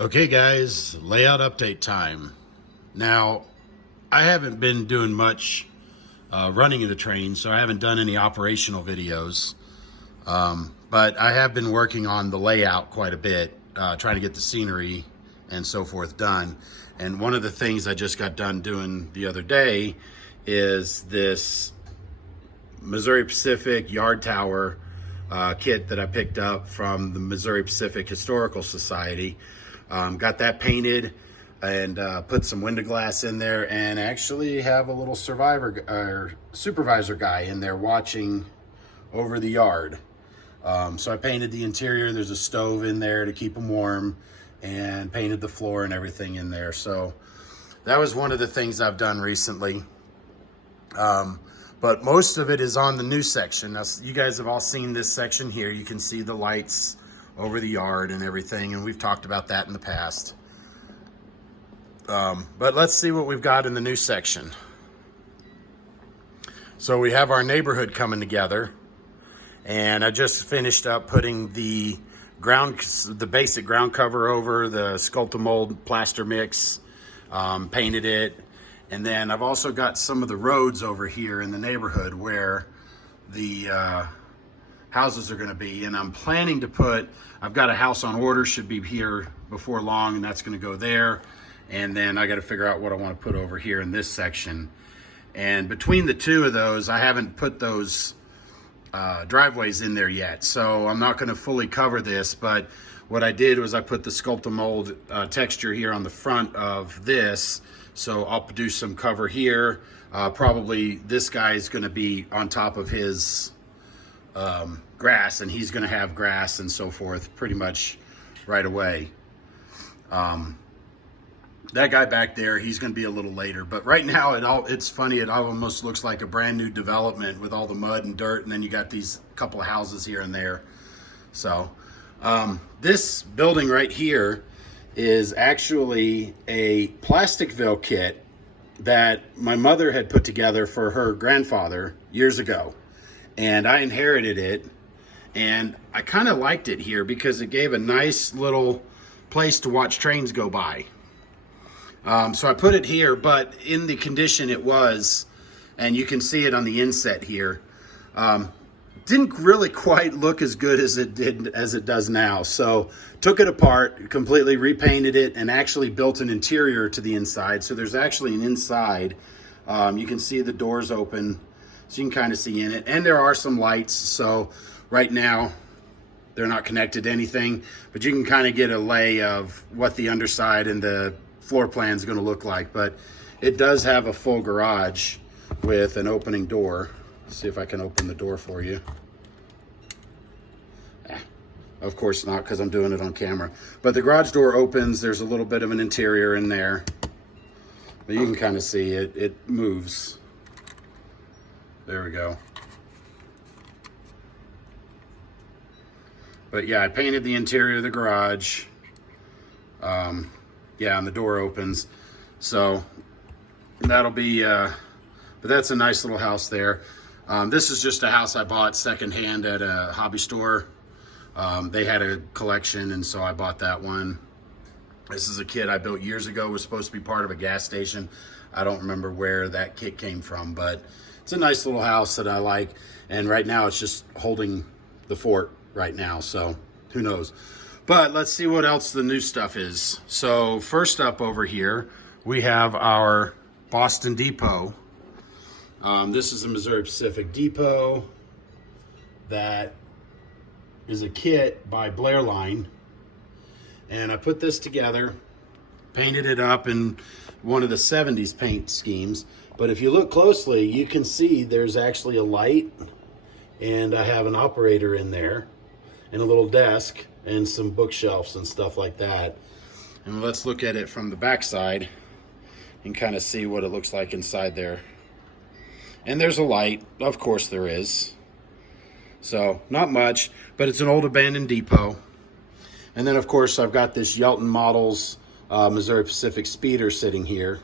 Okay guys, layout update time. Now, I haven't been doing much running of the train, so I haven't done any operational videos. But I have been working on the layout quite a bit, trying to get the scenery and so forth done. And one of the things I just got done doing the other day is this Missouri Pacific yard tower kit that I picked up from the Missouri Pacific Historical Society. Got that painted and put some window glass in there, and actually have a little supervisor guy in there watching over the yard. So I painted the interior. There's a stove in there to keep them warm, and painted the floor and everything in there. So that was one of the things I've done recently. But most of it is on the new section. Now, you guys have all seen this section here. You can see the lights over the yard and everything, and we've talked about that in the past. But let's see what we've got in the new section. So we have our neighborhood coming together, and I just finished up putting the basic ground cover over the Sculptamold plaster mix, painted it. And then I've also got some of the roads over here in the neighborhood where the houses are going to be. And I'm planning to I've got a house on order, should be here before long, and that's going to go there. And then I got to figure out what I want to put over here in this section. And between the two of those, I haven't put those driveways in there yet. So I'm not going to fully cover this, but what I did was I put the Sculptamold texture here on the front of this. So I'll do some cover here. Probably this guy is going to be on top of his grass, and he's going to have grass and so forth pretty much right away. That guy back there, he's going to be a little later. But right now, it's funny. It almost looks like a brand new development with all the mud and dirt, and then you got these couple of houses here and there. So this building right here is actually a Plasticville kit that my mother had put together for her grandfather years ago. And I inherited it, and I kind of liked it here because it gave a nice little place to watch trains go by. So I put it here, but in the condition it was, and you can see it on the inset here, didn't really quite look as good as it does now. So took it apart, completely repainted it, and actually built an interior to the inside. So there's actually an inside. You can see the doors open, so you can kind of see in it. And there are some lights. So right now they're not connected to anything, but you can kind of get a lay of what the underside and the floor plan is going to look like. But it does have a full garage with an opening door. Let's see if I can open the door for you. Of course not, because I'm doing it on camera. But the garage door opens. There's a little bit of an interior in there, but you can kind of see it. It moves. There we go. But yeah, I painted the interior of the garage. Yeah, and the door opens. So that'll be, but that's a nice little house there. This is just a house I bought secondhand at a hobby store. They had a collection, and so I bought that one. This is a kit I built years ago. It was supposed to be part of a gas station. I don't remember where that kit came from, but it's a nice little house that I like. And right now it's just holding the fort right now, so who knows. But let's see what else the new stuff is. So first up over here, we have our Boston Depot. This is a Missouri Pacific Depot that is a kit by Blair Line. And I put this together, painted it up in one of the 70s paint schemes. But if you look closely, you can see there's actually a light, and I have an operator in there, and a little desk, and some bookshelves and stuff like that. And let's look at it from the back side and kind of see what it looks like inside there. And there's a light, of course there is. So not much, but it's an old abandoned depot. And then of course I've got this Yelton Models Missouri Pacific Speeder sitting here.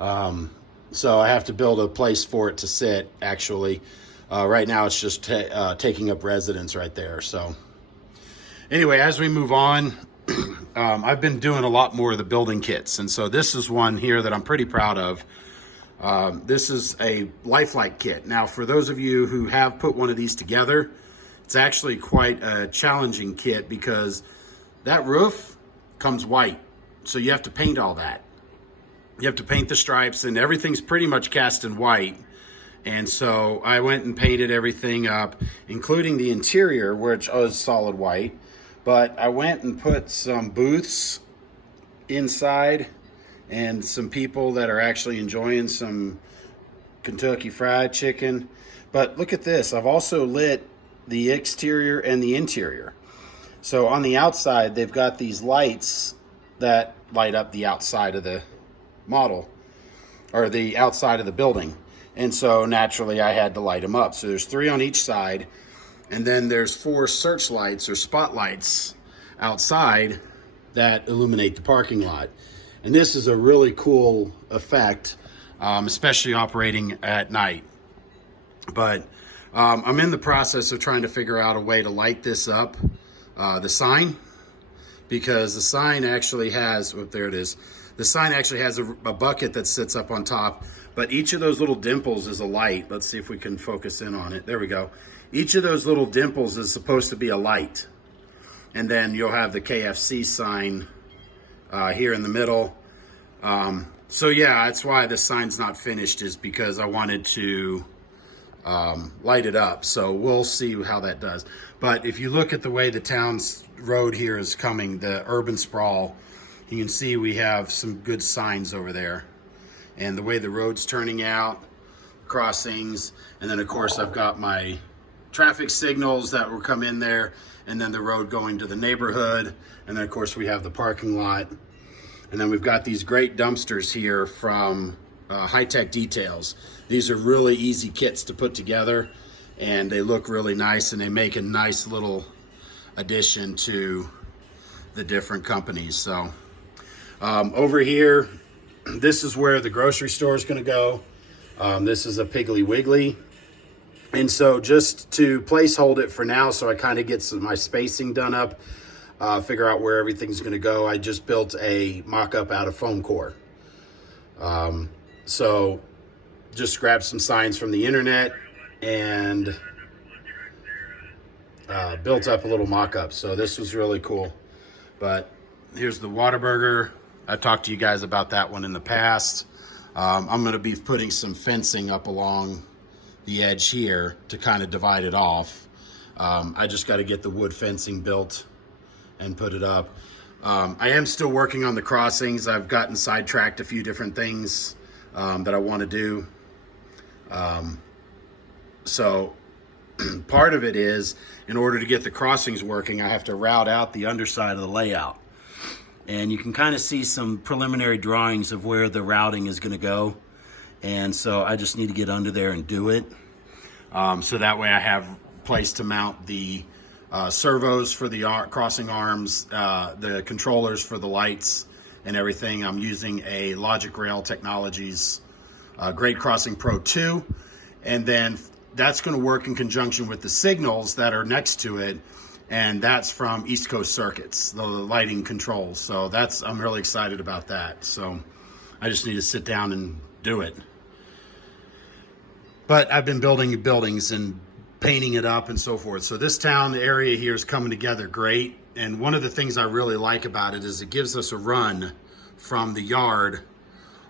So I have to build a place for it to sit, actually. Right now it's just taking up residence right there. So anyway, as we move on, I've been doing a lot more of the building kits. And so this is one here that I'm pretty proud of. This is a Lifelike kit. Now, for those of you who have put one of these together, it's actually quite a challenging kit because that roof comes white. So you have to paint all that. You have to paint the stripes, and everything's pretty much cast in white. And so I went and painted everything up, including the interior, which was solid white. But I went and put some booths inside and some people that are actually enjoying some Kentucky Fried Chicken. But look at this. I've also lit the exterior and the interior. So on the outside, they've got these lights that light up the outside of the model, or the outside of the building. And so naturally I had to light them up. So there's 3 on each side. And then there's 4 searchlights or spotlights outside that illuminate the parking lot. And this is a really cool effect, especially operating at night. But I'm in the process of trying to figure out a way to light this up, the sign, because the sign actually has, oh, there it is. The sign actually has a bucket that sits up on top, but each of those little dimples is a light. Let's see if we can focus in on it. There we go. Each of those little dimples is supposed to be a light. And then you'll have the KFC sign here in the middle. So yeah, that's why the sign's not finished, is because I wanted to light it up. So we'll see how that does. But if you look at the way the town's road here is coming, the urban sprawl, you can see we have some good signs over there. And the way the road's turning out, crossings, and then of course I've got my traffic signals that will come in there, and then the road going to the neighborhood, and then of course we have the parking lot. And then we've got these great dumpsters here from High Tech Details. These are really easy kits to put together, and they look really nice, and they make a nice little addition to the different companies. So over here, this is where the grocery store is going to go. This is a Piggly Wiggly. And so just to placehold it for now, so I kind of get my spacing done up, figure out where everything's going to go, I just built a mock-up out of foam core. So just grabbed some signs from the internet and built up a little mock-up. So this was really cool. But here's the Whataburger. I've talked to you guys about that one in the past. I'm going to be putting some fencing up along the edge here to kind of divide it off. I just got to get the wood fencing built and put it up. I am still working on the crossings. I've gotten sidetracked a few different things that I want to do. So part of it is, in order to get the crossings working, I have to route out the underside of the layout. And you can kind of see some preliminary drawings of where the routing is going to go. And so I just need to get under there and do it. So that way I have place to mount the servos for the crossing arms, the controllers for the lights and everything. I'm using a Logic Rail Technologies Grade Crossing Pro 2. And then that's going to work in conjunction with the signals that are next to it. And that's from East Coast Circuits, the lighting controls. So I'm really excited about that. So I just need to sit down and do it. But I've been building buildings and painting it up and so forth. So this town area here is coming together great. And one of the things I really like about it is it gives us a run from the yard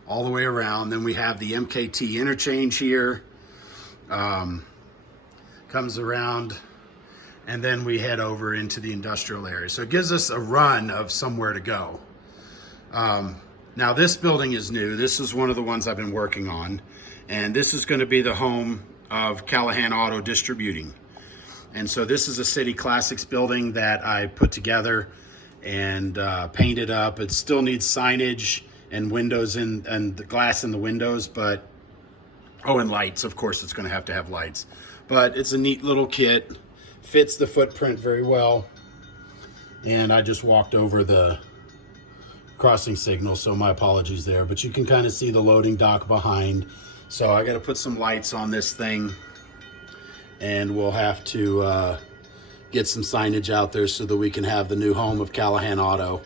all the way around. Then we have the MKT interchange here. Comes around, and then we head over into the industrial area. So it gives us a run of somewhere to go. Now this building is new. This is one of the ones I've been working on. And this is going to be the home of Callahan Auto Distributing. And so this is a City Classics building that I put together and painted up. It still needs signage and windows and the glass in the windows, but, oh, and lights. Of course, it's going to have lights. But it's a neat little kit. Fits the footprint very well. And I just walked over the crossing signal, so my apologies there. But you can kind of see the loading dock behind. So I got to put some lights on this thing, and we'll have to get some signage out there so that we can have the new home of Callahan Auto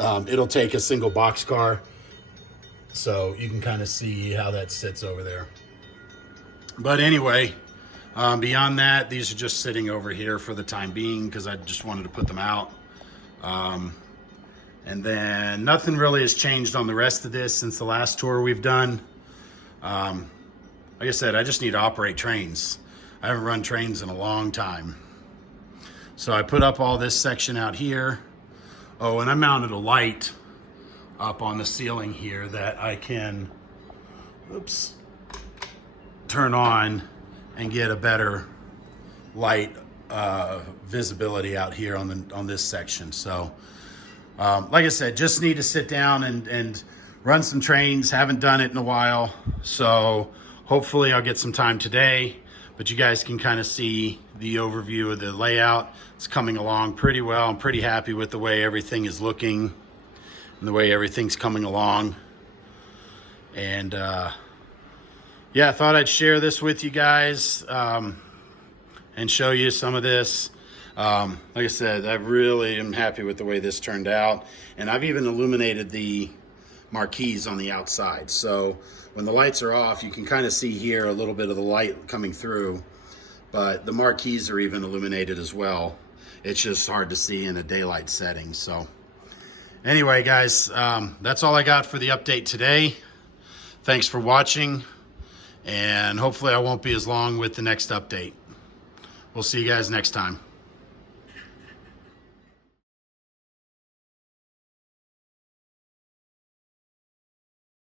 It'll take a single boxcar, so you can kind of see how that sits over there. But anyway, beyond that, these are just sitting over here for the time being because I just wanted to put them out. And then nothing really has changed on the rest of this since the last tour we've done. Like I said, I just need to operate trains. I haven't run trains in a long time. So I put up all this section out here. Oh, and I mounted a light up on the ceiling here that I can, oops, turn on and get a better light visibility out here on this section. So like I said, just need to sit down and run some trains. Haven't done it in a while, so hopefully I'll get some time today. But you guys can kind of see the overview of the layout. It's coming along pretty well. I'm pretty happy with the way everything is looking and the way everything's coming along. And yeah, I thought I'd share this with you guys and show you some of this. Like I said, I really am happy with the way this turned out. And I've even illuminated the marquees on the outside. So when the lights are off, you can kind of see here a little bit of the light coming through, but the marquees are even illuminated as well. It's just hard to see in a daylight setting. So anyway, guys, that's all I got for the update today. Thanks for watching, and hopefully I won't be as long with the next update. We'll see you guys next time.